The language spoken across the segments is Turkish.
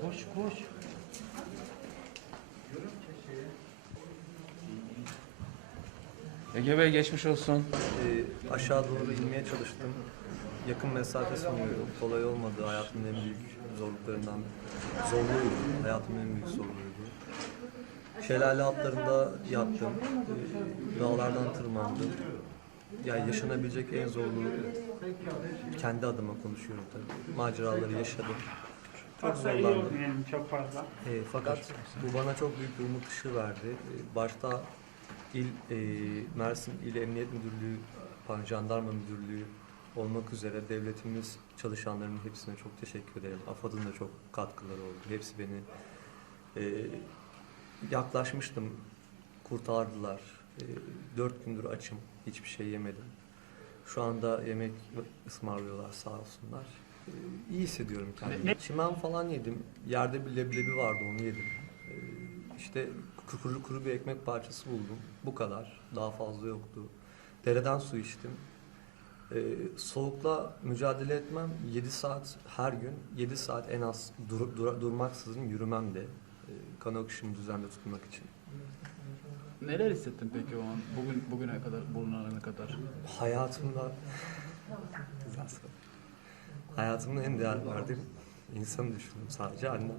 Koş koş. Ege Bey geçmiş olsun. Ee, aşağı doğru inmeye çalıştım. Yakın mesafe sunuyorum. Kolay olmadı. Hayatımın en büyük zorluklarından zorluydu. Hayatımın en büyük zorluğuydu. Şelale altlarında yattım. Ee, dağlardan tırmandım. Yani yaşanabilecek en zorlu kendi adıma konuşuyorum tabii. Maceraları yaşadım. Çok Fazla iyi olmayalım çok fazla. E, fakat bu bana çok büyük bir umut ışığı verdi. E, başta il e, Mersin İl Emniyet Müdürlüğü, pardon, Jandarma Müdürlüğü olmak üzere devletimiz çalışanlarının hepsine çok teşekkür ederim. AFAD'ın da çok katkıları oldu. Hepsi beni e, yaklaşmıştım, kurtardılar. E, dört gündür açım, hiçbir şey yemedim. Şu anda yemek ısmarlıyorlar sağ olsunlar. E, iyi hissediyorum kendimi. Çimen falan yedim. Yerde bir leblebi vardı onu yedim. E, işte kuru kuru bir ekmek parçası buldum. Bu kadar. Daha fazla yoktu. Dereden su içtim. E, soğukla mücadele etmem 7 saat her gün 7 saat en az dur, dur- durmaksızın yürümem de e, kan akışımı düzenli tutmak için. Neler hissettin peki o an? Bugün bugüne kadar, bulunana kadar? Hayatımda güzel soru. Hayatımda en değer verdiğim insanı düşündüm sadece annem.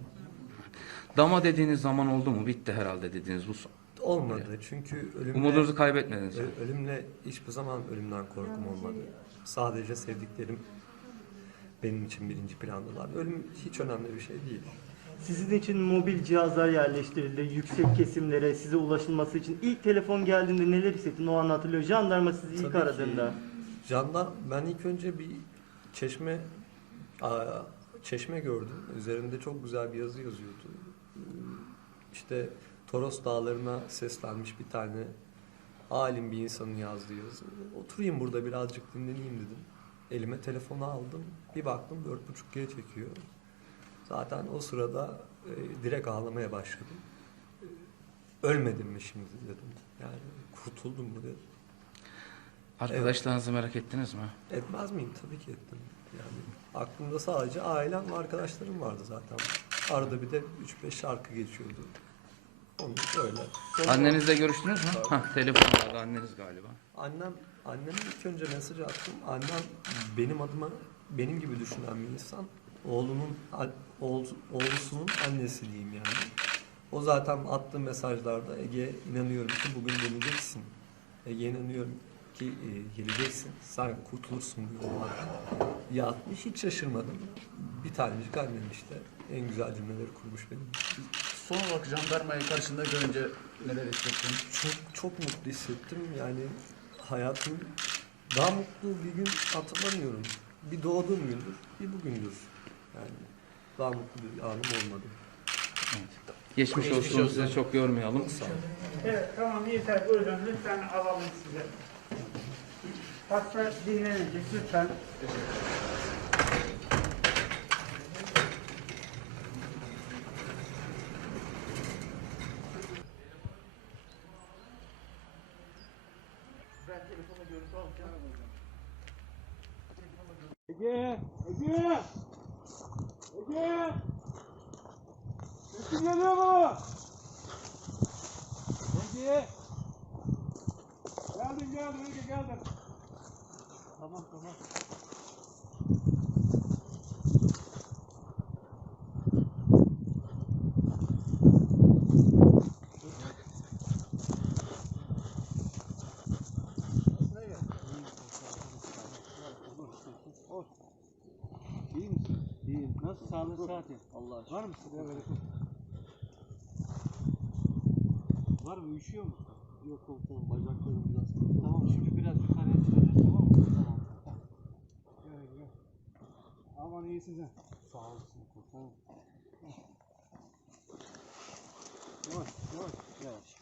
Dama dediğiniz zaman oldu mu? Bitti herhalde dediğiniz bu. son. Olmadı çünkü ölümle, Umudunuzu kaybetmediniz. ö- ölümle hiçbir zaman ölümden korkum olmadı. Sadece sevdiklerim benim için birinci plandalar. Ölüm hiç önemli bir şey değil. Sizin için mobil cihazlar yerleştirildi. Yüksek kesimlere size ulaşılması için ilk telefon geldiğinde neler hissettin? O an hatırlıyor. Jandarma sizi ilk Tabii ki. aradığında. Candan ben ilk önce bir çeşme çeşme gördüm. Üzerinde çok güzel bir yazı yazıyordu. Ee, İşte Toros Dağları'na seslenmiş bir tane alim bir insanın yazdığı yazı. Oturayım burada birazcık dinleneyim dedim. Elime telefonu aldım. Bir baktım 4.5G çekiyor. Zaten o sırada e, direkt ağlamaya başladım. Ölmedim mi şimdi dedim. Yani kurtuldum mu dedim. Arkadaşlarınızı merak ettiniz mi? Etmez miyim? Tabii ki ettim. Yani aklımda sadece ailem ve arkadaşlarım vardı zaten. Arada bir de 3-5 şarkı geçiyordu. Onu öyle. Annenizle görüştünüz mü? Hah, telefon vardı anneniz galiba. Annem, anneme ilk önce mesaj attım. Annem benim adıma benim gibi düşünen bir insan. Oğlunun, oğul, oğlusunun annesi diyeyim yani. O zaten attığı mesajlarda Ege inanıyorum ki bugün döneceksin. Ege inanıyorum ki e, geleceksin. Sen kurtulursun diyorlar. Yatmış hiç şaşırmadım. Bir tanecik annem işte. En güzel cümleleri kurmuş benim. Son olarak jandarmayı karşında görünce neler hissettin? Çok çok mutlu hissettim. Yani hayatım daha mutlu bir gün hatırlamıyorum. Bir doğduğum gündür, bir bugündür. Yani daha mutlu bir anım olmadı. Geçmiş, Geçmiş olsun. olsun. Size çok yormayalım. Sağ olun. Evet tamam yeter buyurun lütfen alalım size. Hasta dinlenecek lütfen. Ege! Ege! Ege! Sesin geliyor mu? Ege! Geldim geldim Ege geldim. Tamam tamam. İyi misin? İyiyim. Nasıl sağlık saati? Allah aşkına. Var mı sigara bereket? Var mı? Üşüyor musun? Yok komutanım bacaklarım biraz Tamam şimdi biraz yukarıya çıkacağız tamam mı? Aman iyisin sen. Sağ olasın komutanım. Yavaş yavaş yavaş.